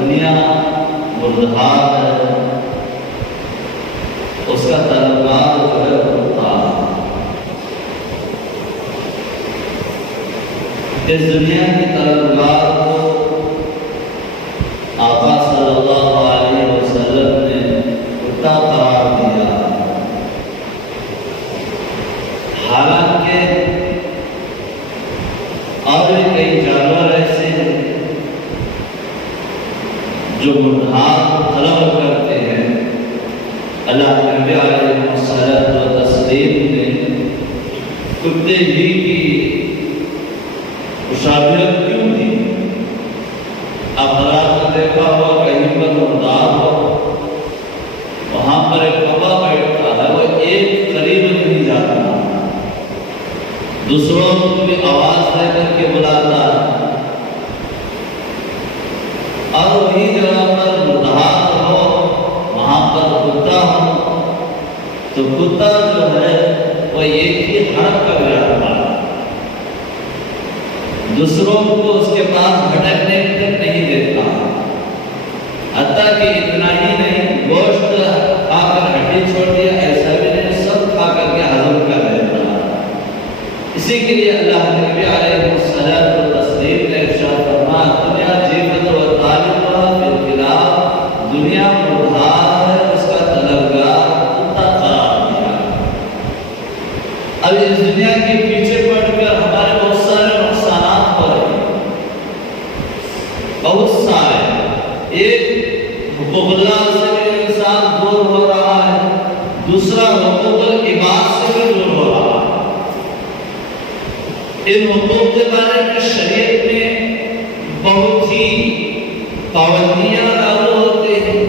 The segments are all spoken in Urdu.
دنیا مردہار ہے، اس کا طلبگار جو ہے ہوتا اس دنیا کی طلبگار کو آقا صلی اللہ علیہ وسلم نے کتا قرار دیا، حالانکہ اور بھی کئی جانور ایسے ہیں جو مردہار طلب کرتے ہیں۔ اللہ کے نبی علیہ الصلوۃ والتسلیم نے کتے ہی کی مشابہت کیوں دی؟ اب حضرات نے دیکھا ہوا کہیں پر مردار ہو، وہاں پر ایک کبا بیٹھتا ہے، وہ ایک قریب نہیں جاتا، دوسروں کو بھی آواز دے کر کے بلاتا ہے، اور وہی جگہ پر مردار ہو وہاں پر کتا ہو تو کتا جو ہے وہ ایک ہی حرف کر جاتا ہے، دوسروں کو اس کے پاس بھٹکنے تک نہیں دیتا، حتیٰ کہ اتنا ہی نہیں گوشت کھا کر ہڈی چھوڑ دیا ایسا بھی نہیں، سب کھا کر کے ہضم کر لیتا ہے۔ اسی کے لیے اللہ کے نبی علیہ الصلوۃ والتسلیم نے ارشاد فرمایا دنیا جیفت و طالبہ بالخلاف، دنیا مردار ہے، اس کا طلبگار کتا قرار دیا۔ اب اس دنیا کے پیچھے پڑ کر ہمارے بہت سارے نقصانات ہو رہے ہیں، بہت سارے۔ ایک حقوق اللہ سے بھی انسان دور ہو رہا ہے، دوسرا حقوق العباد سے بھی دور ہو رہا ہے۔ ان حقوق کے بارے میں شریعت میں بہت ہی پابندیاں لاگو ہوتے ہیں۔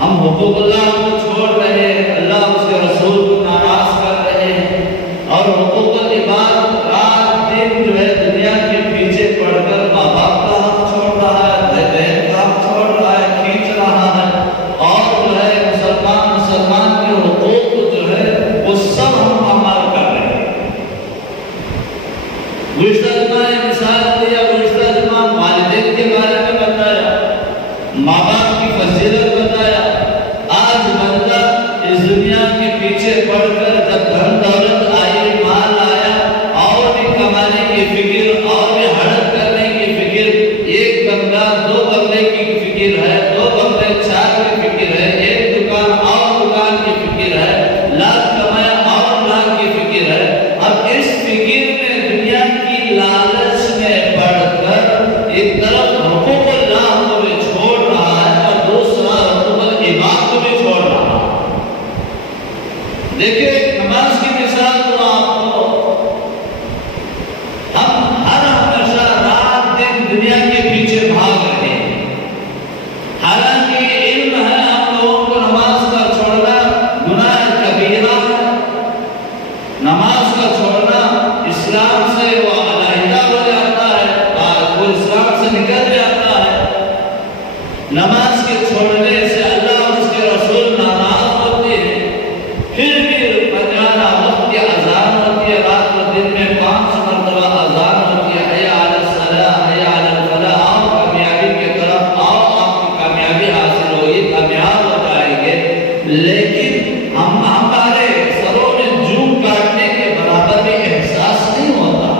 ہم حقوق اللہ کو چھوڑ رہے ہیں، اللہ اس کے رسول کو ناراض کر رہے ہیں، اور حقوق العباد رات دن جو ہے دنیا کے پیچھے پڑ کر ماں باپ کا حق چھوڑ رہا ہے، بہن کا حق چھوڑ رہا ہے، کھینچ رہا ہے، اور جو ہے مسلمان کے حقوق جو ہے وہ سب ہم پامال کر رہے ہیں۔ گزشتہ جمعہ نے مثال دیا، گزشتہ جمعہ والدین کے بارے میں بتایا، ماں باپ کی فضیلت بتایا۔ آج بندہ اس دنیا کے پیچھے پڑ کر جب دھن دولت آئی، مال آیا، اور بھی کمانے کی فکر، اور بھی ہڑپ کرنے کی فکر، ایک بندہ دو بندے کی فکر ہے، دو بندے چار کی فکر ہے، ایک دکان اور دکان کی فکر ہے، لاکھ کمایا اور لاکھ کی فکر ہے۔ اب اس فکر میں دنیا کی لالچ میں پڑ کر ایک طرف حقوق اللہ کو بھی چھوڑ رہا ہے اور دوسرا حقوق العباد کو بھی چھوڑ رہا ہے۔ دیکھیں نماز کی مثال تو آپ کو، ہم ہر ہمیشہ رات دن دنیا کے پیچھے بھاگ رہے ہیں، حالانکہ علم ہے ہم لوگوں کو نماز کا چھوڑنا گناہ کبیرہ ہے، نماز کا چھوڑنا اسلام سے وہ علیحدہ ہو جاتا ہے، وہ اسلام سے نکل جاتا ہے۔ نماز کے چھوڑنے سے اللہ اور اس کے رسول ناراض ہوتے ہیں، پھر بھی پنجانہ وقت کی اذان ہوتی ہے، رات کو دن میں 5 مرتبہ اذان ہوتی ہے، حی علی الصلاۃ، حی علی الفلاح، آؤ کامیابی کی طرف آؤ، آپ کی کامیابی حاصل ہوگی، کامیاب ہو جائیں گے، لیکن ہمارے سروں میں جوں کاٹنے کے برابر بھی احساس نہیں ہوتا۔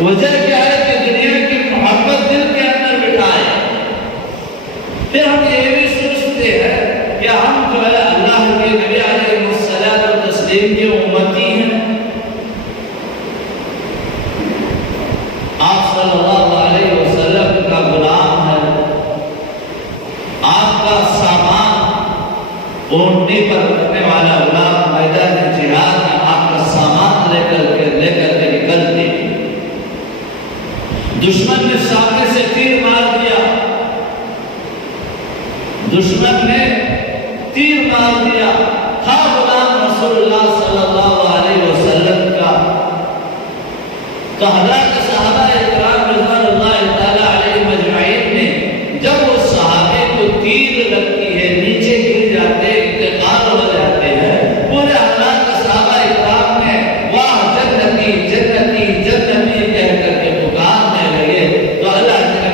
وجہ کیا ہے کہ دنیا کی محبت دل کے اندر بٹھائے، پھر ہم یہ بھی سوچتے ہیں کہ ہم جو ہے اللہ کے نبی علیہ الصلوۃ والتسلیم کی امتی ہیں، آپ صلی اللہ علیہ وسلم کا غلام ہے، آپ کا سامان اونٹنی پر رکھنے والا غلام میدان جہاد میں آپ کا سامان لے کر کے نکلتے ہیں۔ دشمن نے سامنے سے تیر مار دیا، دشمن نے تیر مار دیا، تھا غلام رسول اللہ صلی اللہ علیہ وسلم کا، تو حضرات صحابہ اکرام رضوان اللہ تعالی علیہم اجمعین نے جب وہ صحابے کو تیر لگتی ہے نیچے گر جاتے ہیں، انتقال ہو جاتے ہیں، پورے حضرات صحابہ اکرام نے واہ جنتی جنتی جنتی کہہ کر کے پکارنے لگے، تو اللہ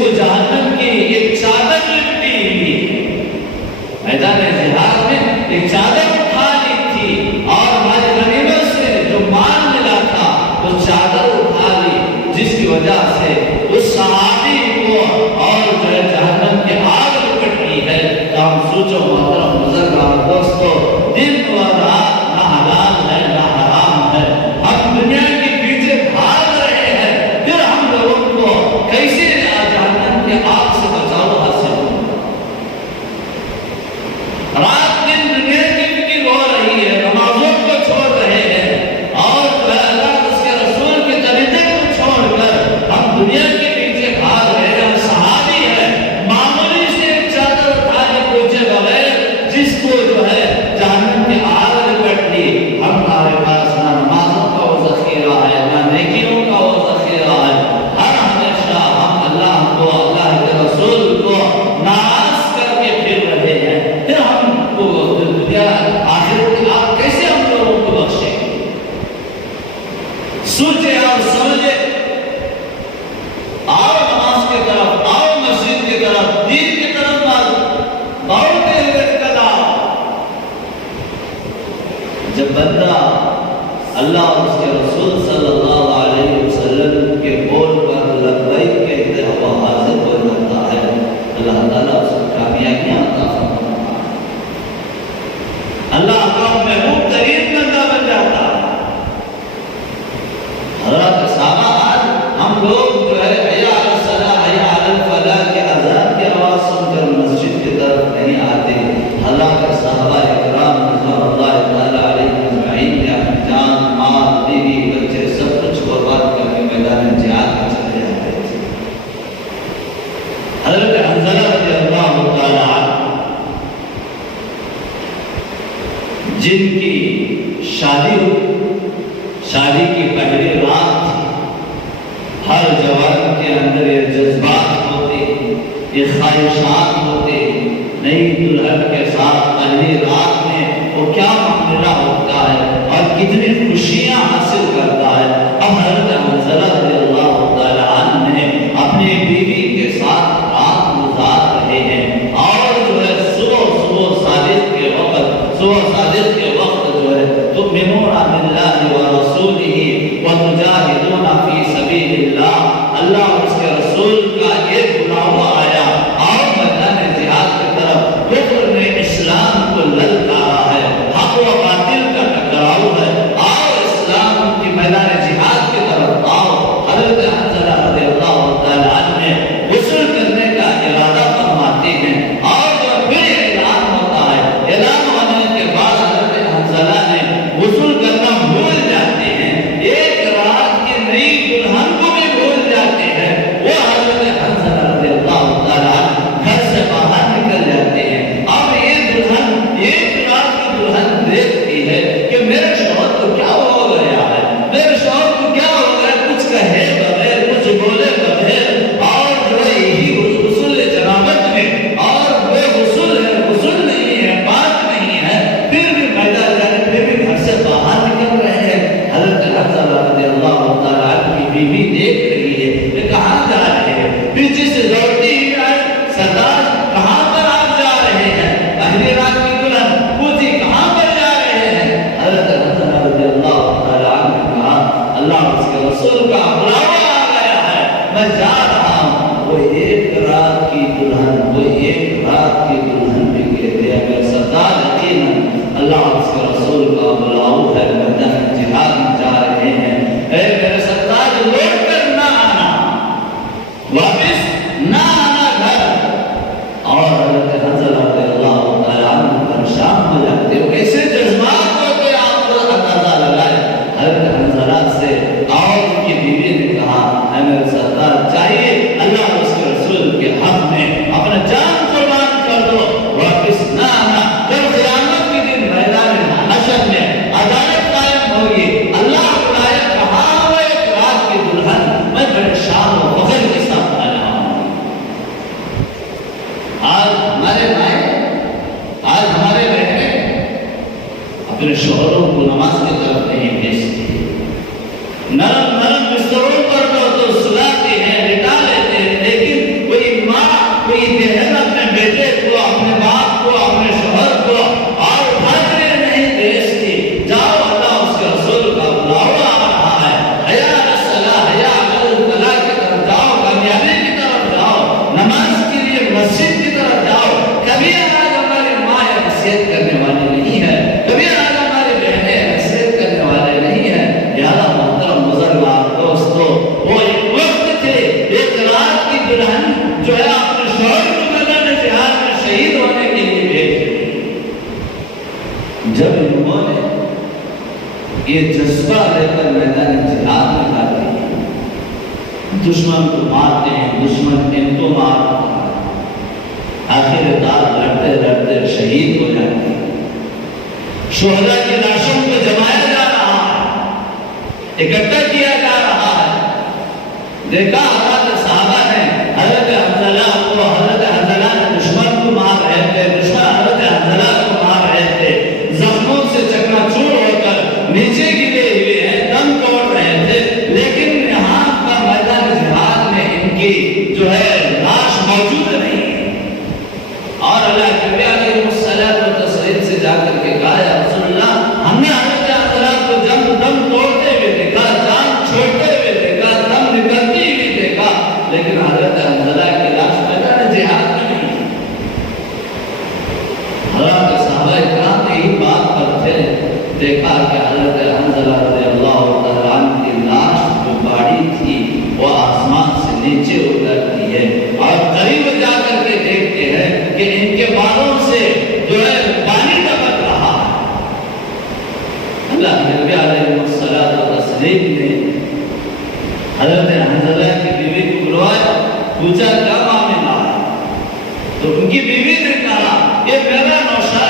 کو جہنم کی ایک چادر لپٹی ہوئی ہے. میدان جہاد میں ایک چادر اٹھا لی تھی اور ہماری غنیمت سے جو مال ملا تھا وہ چادر اٹھا لی، جس کی وجہ سے اس صحابی کو اور جو ہے جہنم کی آگ لپٹ لی ہے. تو ہم سوچو محترم بزرگان دوستو، دن و رات نہ حلال ہے نہ حرام ہے، ہم دنیا کے پیچھے بھاگ رہے ہیں، پھر ہم لوگوں کو کیسے جہنم کے آگ سے بچاؤ حاصل ہو؟ رات دن دنیا کی فکر ہو رہی ہے، نمازوں کو چھوڑ رہے ہیں اور جو ہے اللہ اس کے رسول کے طریقے کو چھوڑ کر ہم دنیا کے پیچھے بھاگ رہے ہیں. صحابی ہے معمولی سے ایک چادر اٹھا کے پوچھے بغیر جس کو جو ہے جہنم کی آگ لپٹ لی. ہمارے پاس نہ نمازوں کا وہ ذخیرہ ہے نہ نیکیوں کا وہ ذخیرہ ہے. ہر ہمیشہ ہم اللہ کو، اللہ کے رسول کو ناراض کر کے پھر رہے ہیں. پھر ہم کو دنیا آخرت کی آگ کیسے ہم لوگوں کو بخشیں گے؟ سوچے اور سمجھے. آؤ نماز کی طرف، آؤ مسجد کی طرف، دین کی طرف دوڑتے ہوئے نکل آؤ. جب بندہ اللہ اور اس کے رسول صلی اللہ علیہ وسلم کے قول پر لبیک کہتے ہوا حاضر ہو جاتا ہے، اللہ تعالیٰ اس کو کامیابیاں عطا فرماتا ہے. اللہ کا محبوب ترین بندہ بن جاتا ہے. حضرات صحابہ، آج ہم لوگ جو ہے حی علی الصلاۃ حی علی الفلاح کے اذان کی آواز سن کر مسجد کی طرف نہیں آتے. اللہ کے صحابہ اکرام رضوان اللہ تعالیٰ علیہ اجمعین نے اپنی جان، مال، بیوی، بچے سب کچھ قربان کر کے میدان جہاد میں چلے جاتے تھے. حضرت حنظلہ رضی اللہ تعالیٰ عنہ جن کی شادی کی پہلی رات تھی. ہر جوان کے اندر یہ جذبات ہوتے، یہ خواہشات ہوتے، نئی دلہن کے ساتھ پہلی رات میں وہ کیا معاملہ ہوتا ہے اور کتنی خوشیاں حاصل کرتا ہے. اب حضرت حنظلہ رضی اللہ تعالیٰ عنہ نے اپنی بیوی کے ساتھ رات گزار رہے ہیں اور جو ہے صبح صادق کے وقت جو ہے تؤمنون باللہ ورسولہ وتجاہدون فی سبیل اللہ، اللہ اور اس کے رسول کا ایک بلاوا آیا اور میدان جہاد کی طرف کفر نے اسلام کو للکارا ہے. حق و باطل کا ٹکراؤ ہے، اور اسلام کی میدان جہاد کی طرف آؤ. حضرت حنظلہ رضی اللہ تعالیٰ عنہ نے غسل کرنے کا ارادہ فرماتے ہیں اور جو پھر اعلان ہوتا ہے. اعلان ہونے کے بعد حضرت حنظلہ نے غسل کرنا بھول جاتے ہیں، ایک رات کی نئی دلہن کو بھی بھول جاتے ہیں. وہ حضرت حنظلہ رضی اللہ تعالیٰ عنہ گھر سے باہر نکل جاتے ہیں. اب یہ دلہن ایک رات کی دلہن دیکھتی ہے کہ میرے شوہر کو کیا ہو گیا ہے، میرے شوہر کو کیا ہو گیا، کچھ کہے بغیر، کچھ بولے بغیر، اور جو ہے یہی غسل جنابت میں اور بے غسل ہے، غسل نہیں ہے، پاک نہیں ہے، پھر بھی میدان جانے پھر بھی گھر سے باہر نکل رہے ہیں. حضرت حنظلہ رضی اللہ تعالیٰ عنہ کی بیوی دیکھ رہی ہے کہ کہاں جا رہے ہیں، پیچھے سے دوڑتی ہی آئے، سردار کہاں پر آپ جا رہے ہیں؟ پہلی رات کی دلہن پوچھی کہاں پر جا رہے ہیں؟ حضرت حنظلہ رضی اللہ تعالیٰ عنہ نے کہا اللہ اس کے رسول کا بلاوا آ گیا ہے، میں جا رہا ہوں. وہ ایک رات کی دلہن بھی کہتے ہیں میرے سردار یقیناً اللہ اس کے رسول کا بلاؤ ہے، میدان جہاد میں جا رہے ہیں. اے میرے سردار لوٹ کر نہ آنا، واپس نہ آنا گھر. اور حضرت حنظلہ رضی اللہ تعالیٰ عنہ پریشان ہو جاتے ہو. ایسے جذبات ہوتے آپ کو اندازہ لگائے. حضرت حنظلہ سے اور ان کی بیوی نے کہا اے میرے سردار چاہیے اللہ اور اس کے رسول کے حق میں اپنا جان قربان کر دو، واپس نہ آنا. جب قیامت کے دن میدان حشر میں عدالت قائم ہوگی، اللہ بلائے کہاں وہ ایک رات کی دلہن، میں بڑے شان و فخر کے ساتھ آیا ہوں. آج ہمارے مائیں، آج ہمارے بہنیں اپنے شوہروں کو نماز کی طرف نہیں بھیجتی. نرم بستروں پر تو سلاتے ہیں، لٹا لیتے ہیں، لیکن وہ کوئی بہن اپنے بیٹے کو، اپنے باپ کو، اپنے شوہر کو اور اٹھا کر نہیں بھیجتی، جاؤ اللہ اس کے رسول کا بلاوا آ رہا ہے، حیا علی الصلاۃ، حیا علی الفلاح کی طرف جاؤ، کامیابی کی طرف جاؤ، نماز کے لیے مسجد کی طرف جاؤ۔ کبھی آج ہماری ماں نصیحت کرنے والی نہیں ہے، کبھی آج ہماری بہنیں نصیحت کرنے والے نہیں ہیں۔ لہٰذا محترم بزرگوار دوستو، وہ ایک وقت تھے، ایک رات کی دلہن جو ہے اپنے شوہر کو میدان جہاد میں شہید ہونے کے لیے بھیج دی۔ جب انہوں نے یہ جذبہ لے کر میدان جہاد میں جاتے ہیں، دشمن کو مارتے ہیں، دشمن ان کو مارتا ہے، آخر کار لڑتے لڑتے شہید ہو جاتے ہیں۔ شہداء کی لاشوں کو جمایا جا رہا ہے، اکٹھا کیا جا رہا ہے۔ دیکھا حضرت صحابہ نے حضرت حنظلہ کو، حضرت حنظلہ نے دشمن کو مار رہے تھے، دشمن حضرت حنظلہ کو مار رہے تھے، زخموں سے چکنا چور ہو کر نیچے گرے ہوئے ہیں، دم توڑ رہے تھے، لیکن یہاں کا میدان جہاد میں ان کی جو ہے لاش موجود نہیں ہے۔ اور اللہ کے نبی علیہ الصلوۃ والتسلیم سے جا کر کے کہا، یا رسول اللہ، ہم نے حضرت حنظلہ کو دم توڑتے ہوئے دیکھا، جان چھوڑتے ہوئے دیکھا، دم نکلتی ہوئی دیکھا، لیکن حضرت حنظلہ کی لاش میدان جہاد میں نہیں ہے۔ حضرت صحابہ اکرام نے یہ بات پر تھے، دیکھا کہ حضرت حنظلہ رضی اللہ تعالیٰ عنہ کی لاش جو گاڑی تھی وہ آسمان سے نیچے اترتی ہے، اور قریب جا کر کے دیکھتے ہیں کہ ان کے بالوں سے جو ہے پانی ٹپک رہا ہے۔ اللہ کے نبی علیہ الصلوۃ والتسلیم نے حضرت حنظلہ کی بیوی کو بلوایا، پوچھا کیا معاملہ ہے؟ تو ان کی بیوی نے کہا، یہ میرا نوشا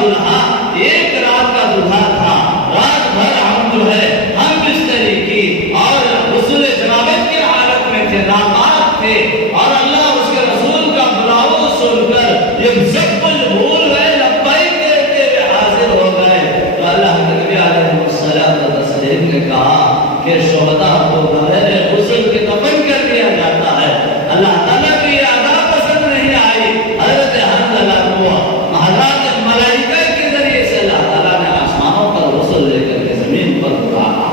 دلہا ایک رات کا دلہا تھا، رات بھر ہم جو ہے ہم بستری کی اور غسل جنابت کی حالت میں تھے، ناپاک تھے، اور اللہ اس کے رسول کا بلاوا سن کر یہ سب کچھ بھول گئے، لبیک کہتے ہوئے حاضر ہو گئے۔ تو اللہ کے نبی علیہ الصلوۃ والتسلیم نے کہا کہ شہداء کو بغیر غسل کے دفن کر دیا جاتا ہے۔ اللہ تعالیٰ کی یہ ادا پسند نہیں آئی، حضرت حنظلہ کو حضرات ملائکہ کے ذریعے سے اللہ تعالیٰ نے آسمانوں پر غسل لے کر کے زمین پر اتارا۔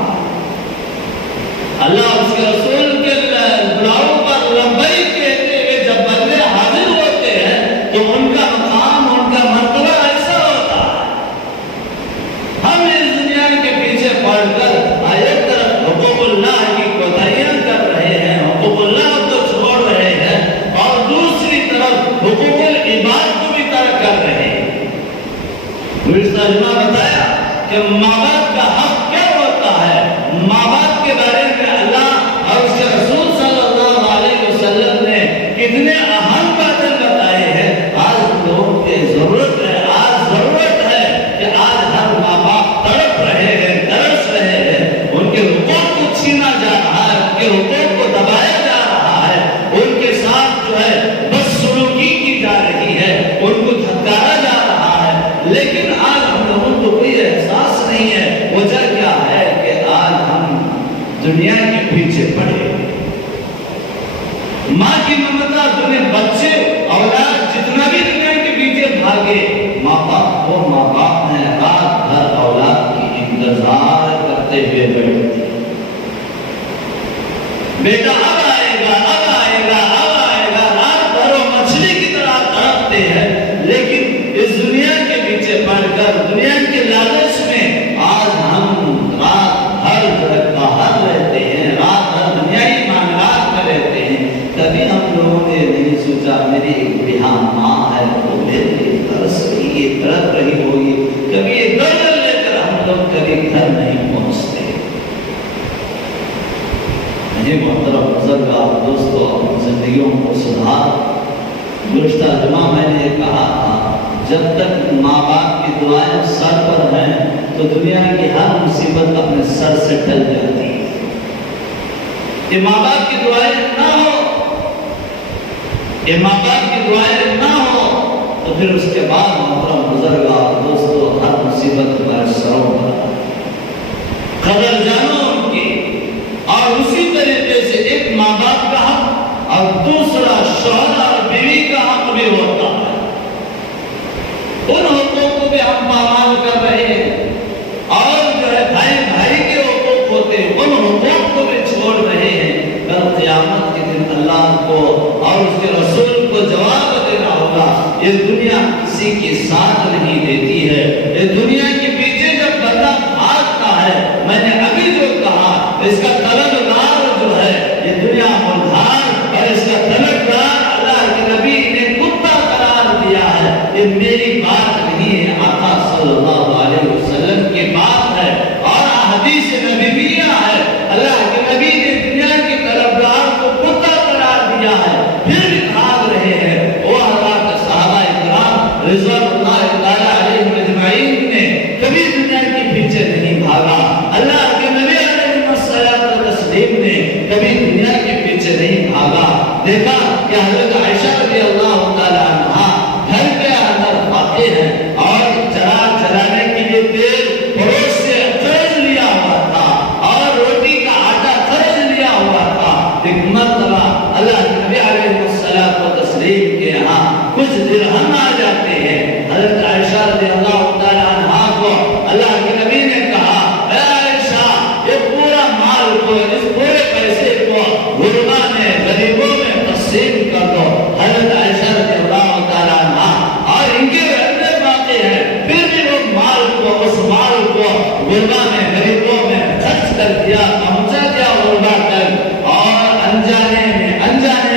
اللہ اس کے رسول کے بلاؤ پر لبیک کہتے ہوئے جب بندے حاضر ہوتے ہیں تو ان کا مقام، ان کا مرتبہ ایسا ہوتا ہے۔ ہم اس دنیا کے پیچھے پڑ کر ایک طرف حقوق اللہ کی کوتاہیاں کر رہے ہیں، حقوق اللہ کو چھوڑ رہے ہیں، اور دوسری طرف حقوق العباد کو بھی ترک کر رہے ہیں۔ ترجمہ بتایا کہ ماں باپ کا حق کیا ہوتا ہے، ماں باپ کے بارے میں اللہ اور اس کے رسول صلی اللہ علیہ وسلم نے کتنے اہم باتیں بتائی ہیں۔ آج لوگوں کی ضرورت ہے، آج ضرورت ہے کہ آج ہر ماں باپ تڑپ رہے ہیں، ترس رہے ہیں، ان کے حقوق کو چھینا جا رہا ہے، ان کے حقوق کو دبایا جا رہا ہے، ان کے ساتھ جو ہے بدسلوکی کی جا رہی ہے، ان کو دھتکارا جا رہا ہے، لیکن آج ہم لوگوں کو کوئی احساس نہیں ہے۔ وجہ کیا ہے کہ آج ہم دنیا کے پیچھے پڑے، ماں کی ممتا، دنیا بچے اولاد جتنا بھی دنیا کے پیچھے بھاگے، ماں باپ وہ ماں باپ ہیں رات بھر اولاد کی انتظار کرتے ہوئے بیٹھتے ہیں۔ بیٹا اب آئے گا، اب آئے گا، اب آئے گا، رات بھر وہ مچھلی کی طرح تڑپتے ہیں، لیکن اس دنیا کے پیچھے پڑ کر دنیا کے لالچ میں آج ہم رات بھر باہر رہتے ہیں، رات بھر دنیائی معاملات میں رہتے ہیں۔ کبھی ہم لوگوں نے نہیں سوچا میری ایک بیہاں ماں ہے، وہ میرے لیے ترس رہی ہے، تڑپ رہی ہوگی، کبھی یہ درد لے کر ہم لوگ کبھی گھر نہیں پہنچتے۔ نہیں محترم بزرگار دوستو، اپنی زندگیوں کو سدھار۔ گزشتہ جمعہ میں نے یہ کہا تھا، جب تک ماں باپ کی دعائیں سر پر ہیں تو دنیا کی ہر مصیبت اپنے سر سے ٹل جاتی ہے۔ یہ ماں باپ کی دعائیں نہ ہو، یہ ماں باپ کی دعائیں نہ ہو تو پھر اس کے بعد محترم بزرگار دوستو ہر مصیبت ہمارے سروں پر قدر جانو ان کی۔ اور اسی طریقے سے ایک ماں باپ کا حق اور دوسرا شوہر بھی ہوتا ہے، ان حقوق کو بھی ہم پامال کر رہے ہیں، اور جو ہے بھائی بھائی کے حقوق ہوتے ہیں ان حقوق کو بھی چھوڑ رہے ہیں۔ کل قیامت کے دن اللہ کو اور اس کے رسول کو جواب دینا ہوگا۔ یہ دنیا کسی کے ساتھ نہیں دیتی ہے، یہ دنیا کے پیچھے جب بندہ بھاگتا ہے، میں نے ابھی جو کہا اس کا طلبگار جو ہے یہ دنیا ملدھار، اور اس کا طلبگار اللہ کے نبی نے کتا قرار دیا ہے۔ یہ میری بات نہیں ہے، آقا صلی اللہ علیہ وسلم کی بات ہے، اور حدیث نبویہ ہے۔ اللہ کے نبی نے دنیا کے طلبگار کو کتا قرار دیا ہے، پھر بھی بھاگ رہے ہیں۔ وہ اللہ کے صحابہ اکرام رضوان اللہ تعالی علیہم اجمعین نے کبھی دنیا کے پیچھے نہیں بھاگا، اللہ کے نبی علیہ الصلوۃ والتسلیم نے کبھی دنیا کے پیچھے نہیں بھاگا۔ دیکھا کہ حضرت عائشہ رضی اللہ تعالی عنہا گھر کے اندر واقع ہیں، اور چلانے کے لیے تیل پڑوس سے قرض لیا ہوا تھا، اور روٹی کا آٹا قرض لیا ہوا تھا۔ ایک مرتبہ اللہ کے نبی علیہ الصلوۃ والتسلیم کے یہاں کچھ درہم آ جاتے ہیں۔ حضرت عائشہ رضی اللہ تعالی عنہا کو اللہ کے نبی نے کہا، اے عائشہ یہ پورا مال کو، اس پورے پیسے کو غربا میں، غریبوں میں تقسیم کر دو۔ حضرت عائشہ رضی اللہ تعالی عنہا اور ان کے اندر باتیں ہیں، پھر بھی وہ مال کو، اس مال کو غربا میں، غریبوں میں خرچ کر دیا، پہنچا دیا غربا تک، اور انجانے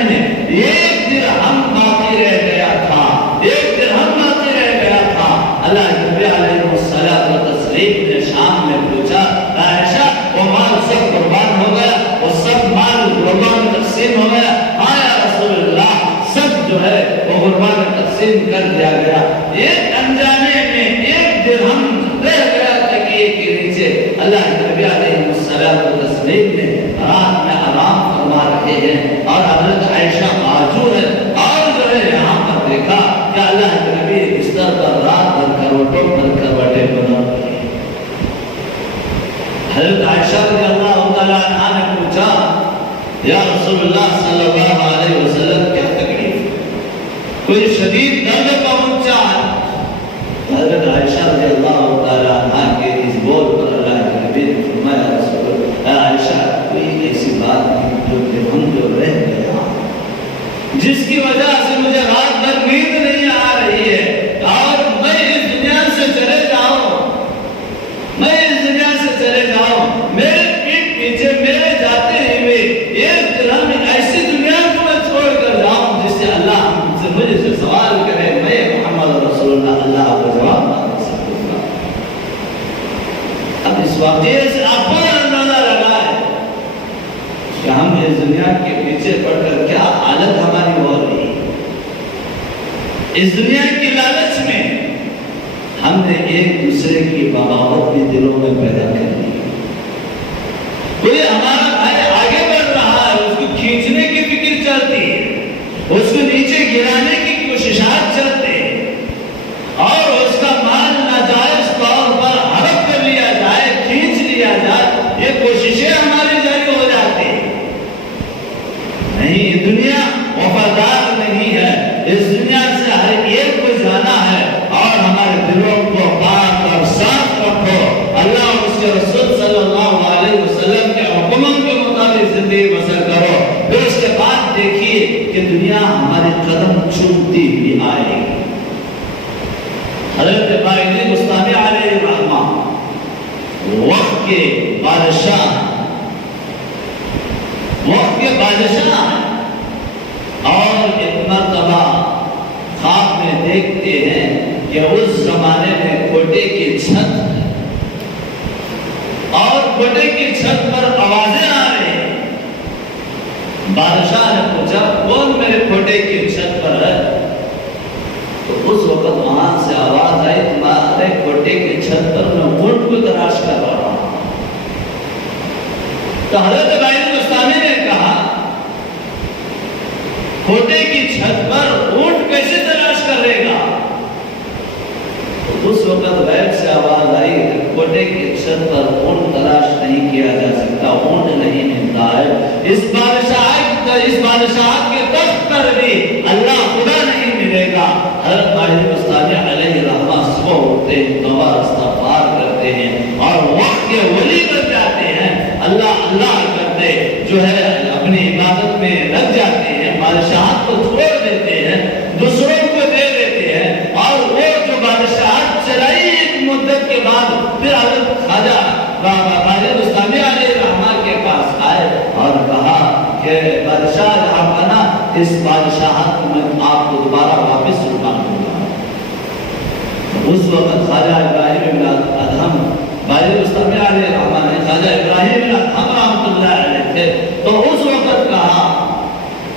میں ایک درہم باقی رہ گیا تھا، ایک درہم باقی رہ گیا تھا۔ اللہ کے نبی علیہ الصلوۃ والتسلیم نے شام میں پوچھا، عائشہ وہ مال سب قربان ہو گیا، وہ سب مال غربا میں تقسیم ہو گیا؟ ہاں یا رسول اللہ، سب جو ہے وہ غربا میں تقسیم کر دیا گیا، ایک انجانے میں ایک درہم رہ گیا تکیے کے نیچے۔ اللہ کے نبی علیہ الصلوۃ والتسلیم نے رات میں آرام فرما رہے ہیں، اور حضرت عائشہ موجود ہے، اور جو ہے یہاں پر دیکھا کہ اللہ کے نبی بستر پر رات بھر کروٹوں پر کروٹیں بنا رہے ہیں۔ حضرت عائشہ رضی اللہ تعالی عنہا نے پوچھا، یا رسول اللہ صلی اللہ علیہ وسلم کیا تکلیف، کوئی شدید درد پہنچا ہے؟ حضرت عائشہ رضی اللہ تعالی عنہا کے اس بول پر اللہ کے نبی نے فرمایا، رسول اللہ، عائشہ کوئی ایسی بات نہیں جو رہ گیا، جس کی وجہ سے مجھے رات بھر نیند نہیں آ رہی ہے، اور میں اس دنیا سے چلے جاؤں، میں اس دنیا سے چلے جاؤں، میرے پیٹ پیچھے میرے جاتے ہوئے ایک درہم ایسی دنیا کو میں چھوڑ کر جاؤں جس سے اللہ مجھے سے سوال کرے، میں محمد رسول اللہ اللہ کو جواب نہ سکوں گا۔ اب اس واقعے سے آپ کو اندازہ لگا ہے کہ ہم اس دنیا کے پیچھے پڑ کر کیا حالت ہماری ہو رہی ہے۔ اس دنیا کی لالچ میں ہم نے ایک دوسرے کی بغاوت بھی دلوں میں پیدا کر دی۔ کوئی ہمارا بھائی آگے بڑھ رہا ہے، اس کو کھینچنے کی فکر چلتی ہے، اس کو نیچے گرانے کی کوششات چلتے ہیں، اور اس کا مال ناجائز طور پر ہڑپ کر لیا جائے، کھینچ لیا جائے، یہ کوششیں ہماری جاری ہو جاتی ہیں۔ نہیں، دنیا وفادار نہیں ہے، اس دنیا سے ہر ایک کو جانا ہے، اور ہمارے دلوں کو پاک اور صاف رکھو، اللہ اور اس کے رسول صلی اللہ علیہ وسلم کے حکموں کے مطابق زندگی بسر کرو۔ پھر اس کے بعد دیکھیے کہ دنیا ہمارے قدم چومتی ہوئی آئے گی۔ حضرت باقر بستانی علیہ الرحمہ وقت کے بادشاہ ہیں، اور ایک مرتبہ خواب میں دیکھتے ہیں کہ اس زمانے میں کوٹے کی چھت ہے، اور کوٹے کی چھت پر آوازیں آ رہی ہیں۔ بادشاہ نے پوچھا، کون میرے کوٹے کی چھت پر ہے؟ تو اس وقت وہاں سے آواز آئی، تمہارے کوٹے کی چھت پر میں اونٹ کو تلاش کر رہا ہوں۔ تو حضرت باقر بستانی نے کہا، کوٹے کی چھت پر اونٹ کیسے تلاش کرے گا؟ تو اس وقت غیب سے آواز آئی، کوٹے کی چھت پر اونٹ تلاش نہیں کیا جا سکتا، اونٹ نہیں ملتا ہے۔ اس بادشاہ کے تخت پر بھی اللہ خدا نہیں ملے بادشاہت کو چھوڑ دیتے ہیں، دوسروں کو دے دیتے ہیں، اور وہ جو بادشاہت چلائی ایک مدت کے بعد پھر حضرت خواجہ خواجہ بستامی علیہ الرحمہ کے پاس آئے اور کہا کہ بادشاہ جہاں بنا اس بادشاہت میں آپ کو دوبارہ واپس لوٹانا ہوگا۔ اس وقت خواجہ ابراہیم بن ادہم خواجہ بستامی علیہ الرحمہ نے خواجہ ابراہیم بن ادہم رحمۃ اللہ علیہ تھے، تو اس وقت کہا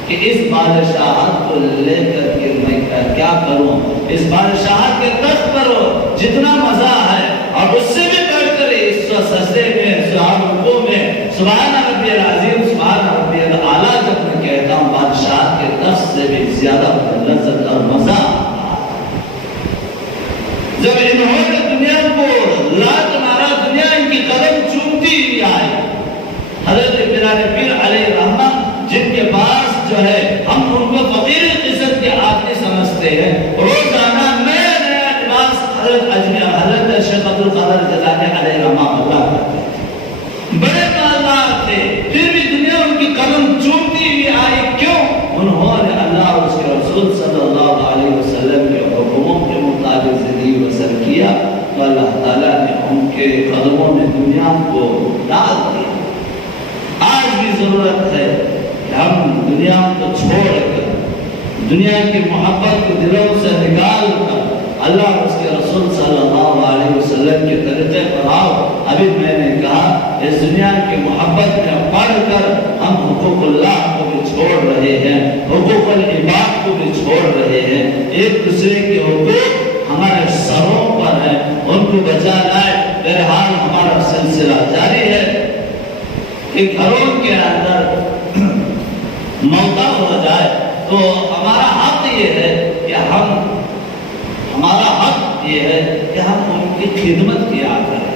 کہ اس بادشاہت کو لے کر کے میں کیا کروں، اس بادشاہت کے تخت پر جتنا مزہ ہے اور اس سے بھی بڑھ کر اس سجدے میں رکوع میں سبحان ربی العظیم سبحان ربی الاعلیٰ جب میں کہتا ہوں، بادشاہت کے تخت سے بھی زیادہ لذت اور مزہ۔ جب انہوں نے دنیا کو لات مارا، دنیا ان کی قدم چومتی ہوئی آئی، حضرت بلال پیر علیہ الرحمہ جن کے پاس جو ہے ہم ان کو فقیر قسم کے آدمی سمجھتے ہیں، روزانہ نیا نیا لباس حضرت شیخ عبد القادر جیلانی علیہ الرحمہ اللہ کرتے تھے، بڑے مالدار تھے، پھر بھی دنیا ان کی قدم چومتی ہوئی آئی۔ کیوں؟ انہوں نے اللہ اور اس کے رسول صلی اللہ علیہ وسلم کے حکموں کے مطابق زندگی بسر کیا، تو اللہ تعالیٰ نے ان کے قدموں میں دنیا کو ڈال دیا۔ آج بھی ضرورت ہے کہ ہم دنیا کو چھوڑ کر، دنیا کی محبت کو دلوں سے نکال کر اللہ اور اس کے رسول صلی اللہ علیہ وسلم کے طریقے پر آؤ۔ ابھی میں نے کہا اس دنیا کی محبت میں پڑھ کر ہم حقوق اللہ کو بھی چھوڑ رہے ہیں، حقوق العباد کو بھی چھوڑ رہے ہیں، ایک دوسرے کے حقوق ہمارے سروں پر ہیں، ان کو بچا لائے۔ بہرحال ہمارا سلسلہ جاری ہے کہ گھروں کے اندر موتا ہو جائے تو ہمارا حق یہ ہے کہ ہمارا حق یہ ہے کہ ہم ان کی خدمت کیا کریں۔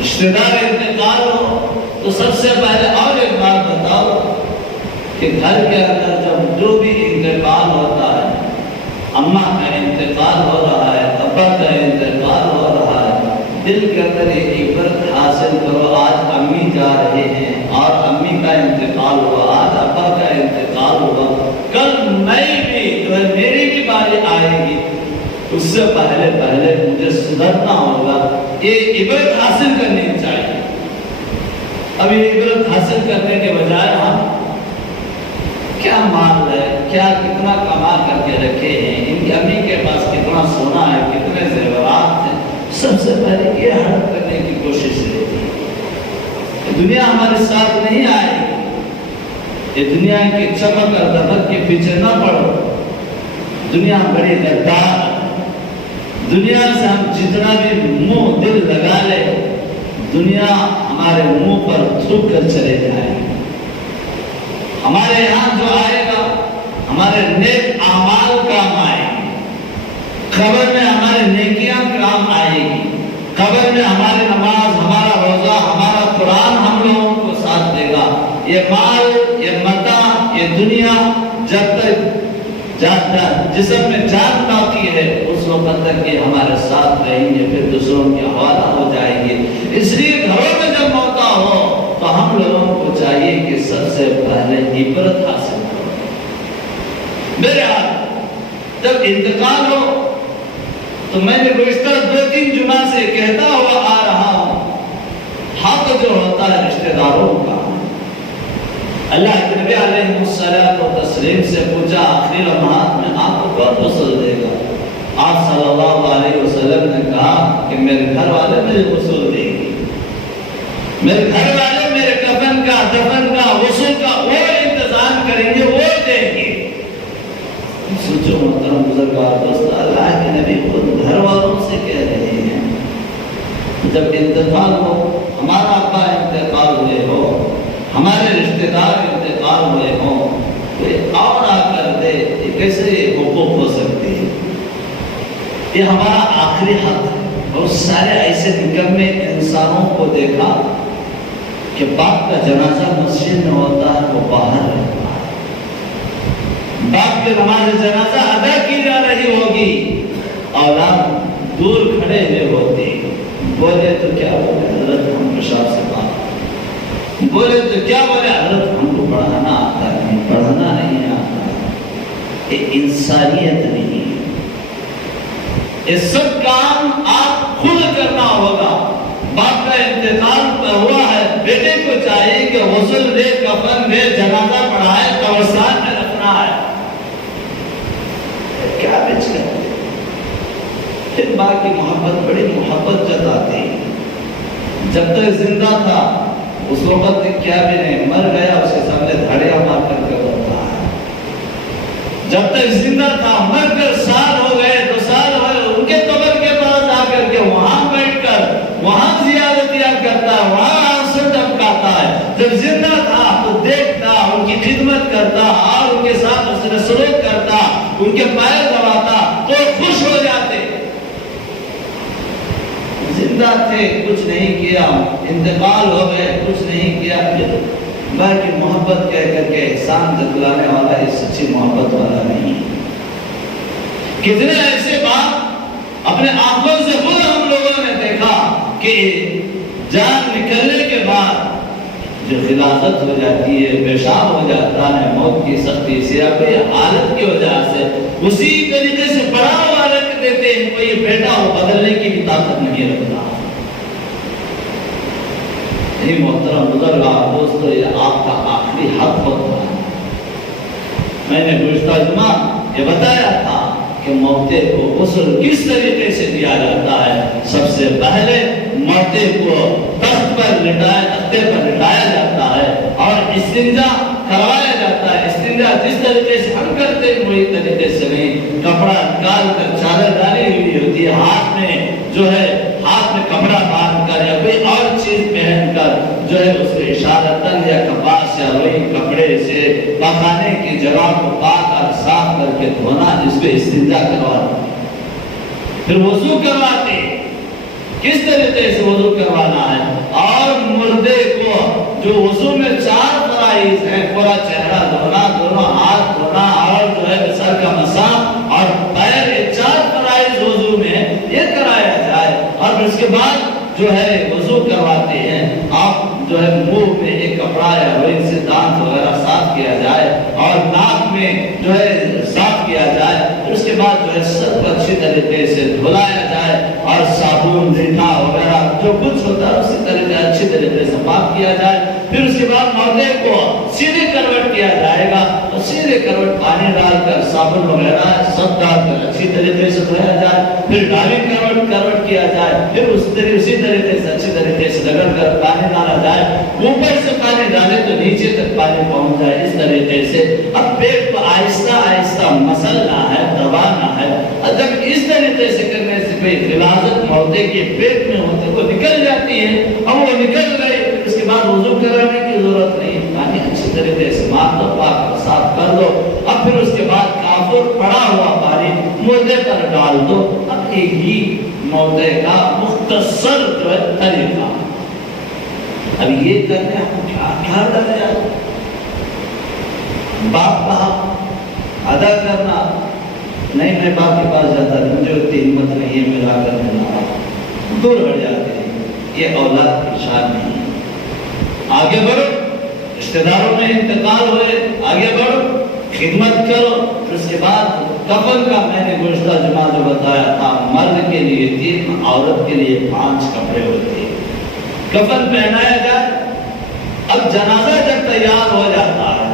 رشتہ دار انتقال ہو تو سب سے پہلے اور ایک بات بتاؤ کہ گھر کے اندر جب جو بھی انتقال ہوتا ہے، اماں کا انتقال ہو رہا ہے، ابا کا انتقال ہو رہا ہے، دل کے اندر ایک عبرت حاصل کرو۔ آج امی جا رہے ہیں اور امی کا انتقال ہوا، آج ابا کا انتقال ہوا، کل میں بھی جو ہے میری بھی باری آئے گی، اس سے پہلے مجھے سدھرنا ہوگا۔ یہ عبرت حاصل کرنی چاہیے۔ اب یہ عبرت حاصل کرنے کے بجائے ہم کیا مال ہے، کیا کتنا کما کر کے رکھے ہیں، ان کی امی کے پاس کتنا سونا ہے، کتنے زیورات ہیں، سب سے پہلے یہ ہڑپ کرنے کی کوشش رہتی ہے۔ دنیا ہمارے ساتھ نہیں آئے گی، یہ دنیا کی چمک اور دمک کے پیچھے نہ پڑو۔ دنیا بڑی غدار ہے، دنیا سے ہم جتنا بھی منہ دل لگا لے، دنیا ہمارے منہ پر تھوک کر چلے جائے گی۔ ہمارے یہاں جو آئے گا ہمارے نیک اعمال کام آئے گی، قبر میں ہمارے نیکیاں کام آئے گی، قبر میں ہماری نماز، ہمارا روزہ، ہمارا قرآن ہم لوگوں کو ساتھ دے گا۔ یہ مال، یہ متاع، یہ دنیا جب تک جسم میں جان باقی ہے اس وقت تک یہ ہمارے ساتھ رہیں گے، پھر دوسروں کے حوالہ ہو جائیں گے۔ اس لیے گھروں میں جب موتا ہو تو ہم لوگوں کو چاہیے کہ سب سے پہلے عبرت حاصل کرو۔ میرے ہاتھ جب انتقال ہو تو میں نے گزشتہ 2-3 جمعہ سے کہتا ہوا آ رہا ہوں، حق جو ہوتا ہے رشتہ داروں کا، اللہ کے نبی علیہ الصلوۃ والتسلیم سے پوچھا آخری لمحات میں آپ کو کون غسل دے گا؟ آپ صلی اللہ علیہ وسلم نے کہا کہ میرے گھر والے مجھے غسل دیں گے، میرے گھر والے میرے کفن کا، دفن کا، غسل کا وہ انتظام کریں گے، وہ دیں گے۔ سوچو محترم بزرگار دوست، اللہ کے نبی خود گھر والوں سے کہہ رہے ہیں جب انتقال ہو، ہمارا ابا انتقال ہوئے ہو، ہمارے رشتہ دار انتقال ہوئے ہوں، کوئی اور آ کر دے، یہ کیسے حقوق ہو سکتے ہیں؟ یہ ہمارا آخری حق ہے۔ اور سارے ایسے نکمے انسانوں کو دیکھا کہ باپ کا جنازہ مسجد میں ہوتا ہے، وہ باہر رہتا ہے، باپ کے نماز جنازہ ادا کی جا رہی ہوگی، اولاد دور کھڑے ہوئے ہوتے، بولے تو کیا بولے حضرت ہم پیشاب سے بات، بولے تو کیا بولے حضرت ہم کو پڑھانا آتا نہیں، پڑھانا نہیں آتا، یہ انسانیت نہیں ہے۔ یہ سب کام آپ خود کرنا ہوگا۔ باپ کا انتقال ہوا ہے، بیٹے کو چاہیے کہ غسل دے، کفن دے، جنازہ پڑھائے، قبرستان میں رکھنا ہے۔ کیا بچ کرتے؟ پھر ماں کی محبت بڑی محبت جتاتی۔ جب تک زندہ تھا اس وقت کیا بھی نہیں، مر گیا اس کے سامنے دھڑیاں مار کر کے روتا ہے۔ جب تک زندہ تھا، مر کر سال ہو گئے، 2 سال ہوئے، ان کے قبر کے پاس آ کر کے وہاں بیٹھ کر وہاں زیارتیاں کرتا ہے، وہاں آنسو ٹپکاتا ہے۔ جب زندہ تھا تو دیکھتا، ان کی خدمت کرتا اور ان کے ساتھ اس نے سلوک کرتا، ان کے پیر دباتا تو خوش ہو جاتے۔ زندہ تھے کچھ نہیں کیا، انتقال ہو گئے کچھ نہیں کیا، پھر ماں کی محبت کہہ کر کے احسان جتلانے والا یہ سچی محبت والا نہیں۔ کتنے ایسے باپ اپنے آنکھوں سے خود ہم لوگوں نے دیکھا کہ جان نکلنے کے بعد جو غلاظت ہو جاتی ہے، پیشاب ہو جاتا ہے موت کی سختی سے یا کوئی حالت کی وجہ سے، اسی طریقے سے بڑا ہوا رکھ دیتے ہیں، کوئی بیٹا وہ بدلنے کی بھی طاقت نہیں رکھتا۔ یہ محترم بزرگ دوستو، یہ آپ کا آخری حق ہوتا ہے۔ میں نے گزشتہ جمعہ یہ بتایا تھا کہ موتے کو غسل کس طریقے سے دیا جاتا ہے۔ سب سے پہلے موتے کو تخت پر لٹایا، تختے پر لٹایا جاتا ہے اور استنجا کروایا جاتا ہے۔ استنجا جس طریقے سے ہم کرتے ہیں وہی طریقے سے نہیں، کپڑا نکال کر چادر ڈالی ہوئی ہوتی ہے، ہاتھ میں جو ہے ہاتھ میں کپڑا باندھ کر یا کوئی اور چیز پہن کر جو ہے اس کو اشارتاً یا کپاس یا وہی کپڑے سے پخانے کی جگہ کو پاک اور صاف کر کے دھونا، اس کو استنجا کروانا۔ پھر وضو کرواتے، کس طریقے سے وضو کروانا ہے، اور مردے کو جو وضو میں 4 فرائض ہیں، پورا چہرہ دھونا، دونوں ہاتھ دھونا اور جو ہے سر کا مسح اور پیر، یہ 4 فرائض وضو میں یہ کرایا جائے۔ اور پھر اس کے بعد جو ہے وضو کرواتے ہیں، آپ جو ہے منہ میں ایک کپڑا یا روئی سے دانت وغیرہ صاف کیا جائے اور ناک میں جو ہے صاف کیا جائے۔ پھر اس کے بعد جو ہے سر کو اچھی طریقے سے دھلایا جائے اور صابن ریٹھا وغیرہ جو کچھ ہوتا ہے اسی طریقے اچھی طریقے سے صاف کیا جائے۔ پھر اس کے بعد مردے کو سیدھے کروٹ کیا جائے گا، اور سیدھے کروٹ پانی ڈال کر صابن وغیرہ سب ڈال کر اچھی طریقے سے دھویا جائے۔ پھر ڈالی کروٹ کیا جائے، پھر اسی طریقے سے اچھی طریقے سے رگڑ کر پانی ڈالا جائے، اوپر سے پانی ڈالے تو نیچے تک پانی پہنچ جائے، اس طریقے سے۔ اب پیٹ کو آہستہ آہستہ مسلنا ہے، دبانا ہے، اور جب اس طریقے سے کرنے سے کوئی غلاظت مردے کے پیٹ میں ہوتے وہ نکل جاتی ہے، اور وہ نکل گئی، اس کے بعد وضو کرانے کی ضرورت نہیں، پانی اچھی طریقے سے مار دو، پاک صاف کر دو۔ اب پھر اس کے بعد کافور پڑا ہوا پانی مردے پر ڈال دو۔ اب ایک ہی مردے کا مختصر جو ہے طریقہ، اب یہ کرنے ہم کیا ڈالے جاتے، باپ کا حق ادا کرنا نہیں، میں باپ کے پاس جاتا ہے، مجھے اتنی ہمت نہیں ہے، میں جا کر ملا دور ہٹ جاتے ہیں، یہ اولاد کی شان نہیں ہے۔ آگے بڑھو، رشتہ داروں میں انتقال ہوئے، آگے بڑھو، خدمت کرو۔ پھر اس کے بعد کفن کا میں نے گزشتہ جمعہ جو بتایا تھا، مرد کے لیے 3، عورت کے لیے 5 کپڑے ہوتے ہیں، کفن پہنایا جائے۔ اب جنازہ جب تیار ہو جاتا ہے،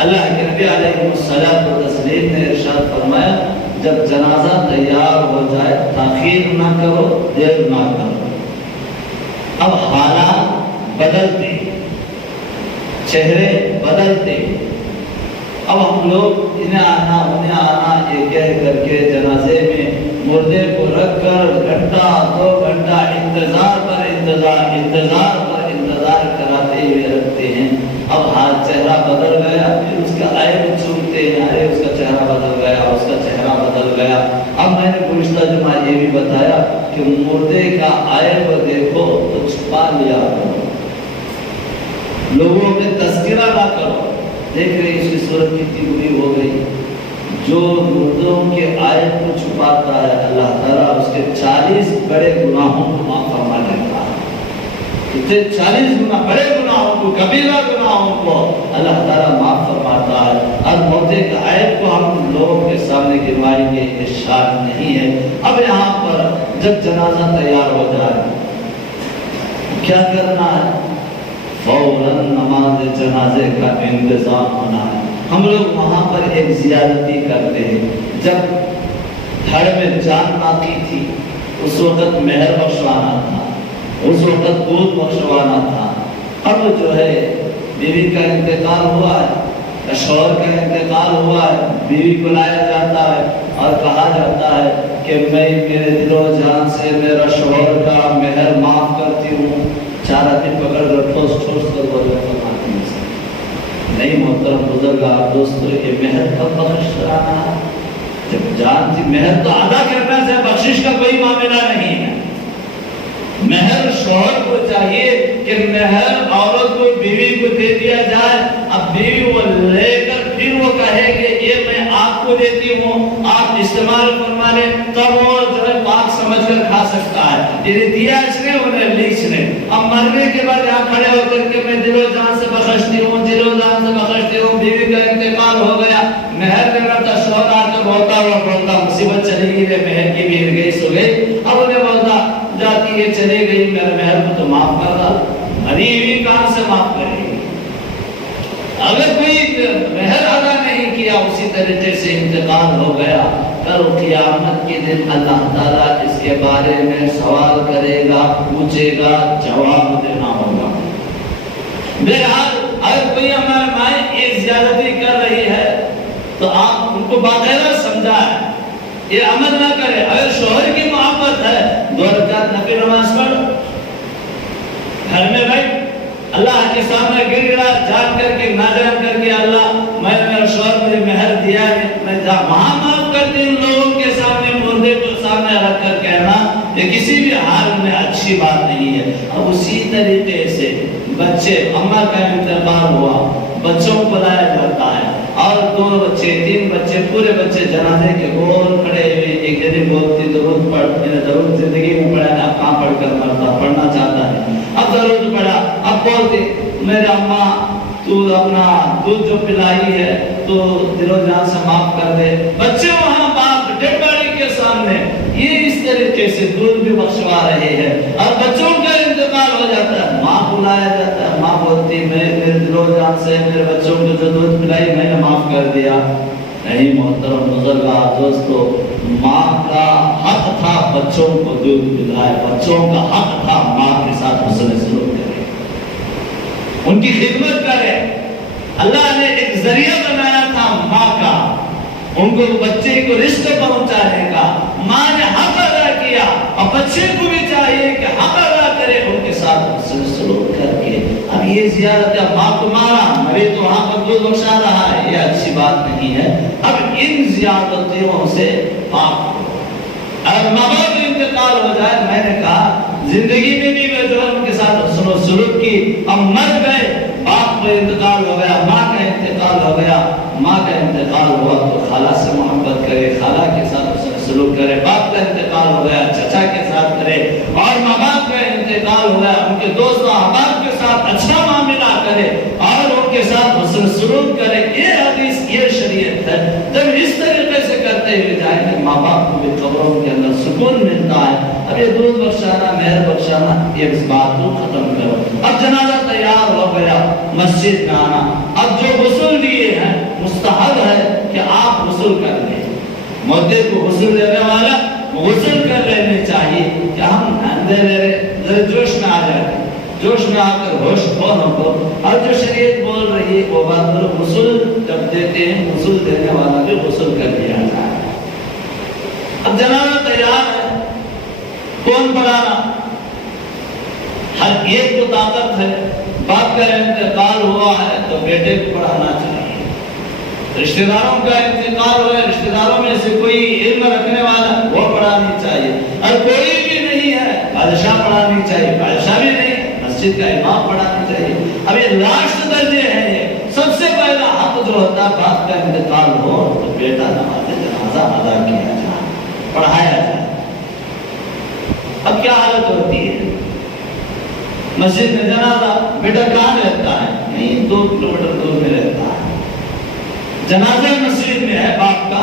اللہ کے نبی علیہ الصلوۃ والتسلیم نے ارشاد فرمایا، جب جنازہ تیار ہو جائے تاخیر نہ کرو، دیر نہ کرو۔ اب حالات بدلتے، چہرے بدلتے، اب ہم لوگ انہیں آنا یہ کہہ کر کے جنازے میں مردے کو رکھ کر گھنٹہ 2 گھنٹہ انتظار کراتے ہوئے رکھتے ہیں۔ اب ہاتھ چہرہ بدل گیا، پھر اس کا عیب چومتے ہیں، ارے اس کا چہرہ بدل گیا، اس کا چہرہ بدل گیا۔ اب میں نے گزشتہ جمعہ یہ بھی بتایا کہ مردے کا عیب دیکھو تو چھپا لیا کرو، لوگوں میں تذکرہ نہ کرو۔ دیکھ رہے اس کی صورت کتنی بری ہو گئی، جو مردوں کے عیب کو چھپاتا ہے اللہ تعالیٰ اس کے 40 بڑے گناہوں کو معاف فرما دیتا ہے۔ کتنے 40 گناہ، بڑے گناہوں کو، کبیرہ گناہوں کو اللہ تعالیٰ معاف فرماتا ہے۔ اور مردے کے عیب کو ہم نے گنوائی کے ارشاد نہیں ہے۔ اب یہاں پر جب جنازہ تیار ہو جائے کیا کرنا ہے؟ فوراً نماز جنازے کا انتظام ہونا ہے۔ ہم لوگ وہاں پر ایک زیارتی کرتے ہیں۔ جب گھر میں جان باقی تھی اس وقت مہر بخشوانا تھا، اس وقت دودھ بخشوانا تھا۔ اب جو ہے بیوی کا انتقال ہوا ہے، شوہر کا انتقال ہوا ہے، بیوی کو لایا جاتا ہے اور کہا جاتا ہے کہ میں میرے دل و جان سے میرا شوہر کا مہر معاف کرتی ہوں، 4 آدمی پکڑ کر ٹھوس ٹھوس کر بولے فرماتی ہیں نہیں محترم بزرگار دوستو، یہ مہر کب بخش کرانا ہے؟ جب جان تھی۔ مہر تو ادا کرنا سے بخشش کا کوئی معاملہ نہیں ہے۔ مہر شوہر کو چاہیے کہ مہر عورت کو بیوی کو دے دیا جائے۔ اب بیوی وہ لے کر پھر وہ کہے کہ یہ میں آپ کو دیتی ہوں، آپ استعمال فرما لیں، تب وہ جو ہے پاک سمجھ کر کھا سکتا ہے۔ یہ دیا اس نے، انہیں لی اس نے۔ اب مرنے کے بعد یہاں کھڑے ہو کر کے میں دل و جان سے بخشتی ہوں، دل و جان سے بخشتی ہوں، بیوی کا انتقال ہو گیا، مہر دینا تھا، شوہر آ کر بولتا ہوا بولتا مصیبت چلی گئی، مہر کی میر گئی سو گئی۔ اب انہیں بولتا جاتی ہے چلے گئی، میرے مہر کو تو معاف کر دا۔ مری ہوئی کہاں سے معاف کرے گی؟ اگر کوئی مہر ادا نہیں کیا اسی طریقے سے انتقال ہو گیا، کل قیامت کے دن اللہ تعالیٰ اس کے بارے میں سوال کرے گا، پوچھے گا، جواب دینا ہوگا۔ بہرحال اگر کوئی ہمارے مائیں ایک زیادتی کر رہی ہے تو آپ ان کو باقاعدہ سمجھائیں، یہ عمل نہ کرے۔ اگر شوہر کی محبت ہے 2 رکعت نفل نماز پڑھ، گھر میں بیٹھ، اللہ کے سامنے گر گڑا جان کر کے ناجان کر کے اللہ میں میرا شوہر مجھے مہر دیا ہے، میں وہاں معاف کرتی ہوں۔ لوگوں کے سامنے مردے کو سامنے رکھ کر کہنا یہ کسی بھی حال میں اچھی بات نہیں ہے۔ اب اسی طریقے سے بچے، اماں کا انتقال ہوا، بچوں کو لایا جاتا ہے اور 2 بچے 3 بچے پورے بچے جنازے کے گول کھڑے ہوئے، ایک دن بولتی درود پڑھ، میں نے درود زندگی میں پڑھا ہے، اب کہاں پڑھ کر مرتا، پڑھنا چاہتا ہے، اب درود پڑھا، اب بولتے میرے اماں تو اپنا دودھ جو پلائی ہے تو دل و جان سے معاف کر دے۔ بچے وہاں باپ ڈیڈ باڈی کے سامنے یہ اس طریقے سے دودھ بھی بخشوا رہے ہیں اور بچوں کا انتقال ہو جاتا ہے، ماں بلایا جاتا ہے، ماں بولتی میں میرے دل و جان سے میرے بچوں کو جو دودھ پلائی میں نے معاف کر دیا۔ نہیں محترم بزرگاں دوستو، ماں کا حق تھا بچوں کو دودھ پلائے، بچوں کا حق تھا ماں کے ساتھ حسن سلوک کرے، ان کی خدمت کرے۔ اللہ نے ایک ذریعہ بنایا تھا ماں کا، ان کو بچے کو رزق پہنچانے کا، ماں نے حق ادا کیا اور بچے کو بھی چاہیے کہ حق ادا کرے، ان کے ساتھ حسن سلوک کر کے۔ اب یہ زیارت ہے، ماں کو مارا، مری تو وہاں پر دودھ بخشا رہا ہے، یہ اچھی بات نہیں ہے۔ اب ان زیارتوں سے پاک اگر ماں باپ انتقال ہو جائے، میں نے کہا زندگی میں بھی میں جو ان کے ساتھ حسن و سلوک کی، اب مر گئے، باپ کا انتقال ہو گیا، ماں کا انتقال ہو گیا، ماں کا انتقال ہوا تو خالہ سے محبت کرے، خالہ کے ساتھ حسن سلوک کرے، باپ کا انتقال ہو گیا چچا کے ساتھ کرے، اور ماں باپ کا انتقال ہو گیا ان کے دوست و احباب کے ساتھ اچھا معاملہ کرے اور ان کے ساتھ حسن سلوک کرے۔ یہ حدیث، یہ شریعت ہے۔ جب اس طریقے سے کرتے ہوئے جائیں گے ماں باپ کو بھی قبروں کے اندر سکون ملتا ہے۔ اب یہ دودھ بخشانا، مہر بخشانا، یہ اس بات کو ختم کرو۔ اب جنازہ تیار ہو گیا، مسجد میں آنا، اب جو غسل دیے ہیں مستحب ہے کہ آپ غسل کر لیں، مردے کو غسل دینے والا غسل کر لینے چاہیے کہ ہم ذرا جوش میں آ جاتے، جوش میں آ کر ہوش کھو نہ ہو۔ اور جو شریعت بول رہی ہے وہ بات کرو، غسل جب دیتے ہیں غسل دینے والا بھی غسل کر دیا جائے۔ اب جنازہ تیار ہے، کون پڑھانا؟ ہر ایک کو طاقت ہے، باپ کا انتقال ہوا ہے تو بیٹے کو پڑھانا چاہیے، رشتہ داروں کا انتقال ہوا ہے، رشتہ داروں میں سے کوئی علم رکھنے والا وہ پڑھانی چاہیے، اور کوئی بھی نہیں ہے بادشاہ پڑھانی چاہیے، بادشاہ بھی نہیں مسجد کا امام پڑھانی چاہیے۔ اب یہ لاسٹ درجے ہیں، یہ سب سے پہلا حق جو ہوتا ہے باپ کا انتقال ہو تو بیٹا نماز جنازہ ادا کیا جائے، پڑھایا جائے۔ اب کیا حالت ہوتی ہے؟ مسجد میں جنازہ، بیٹا کہاں رہتا ہے؟ نہیں 2 کلومیٹر دور میں رہتا ہے، جنازہ مسجد میں ہے باپ کا،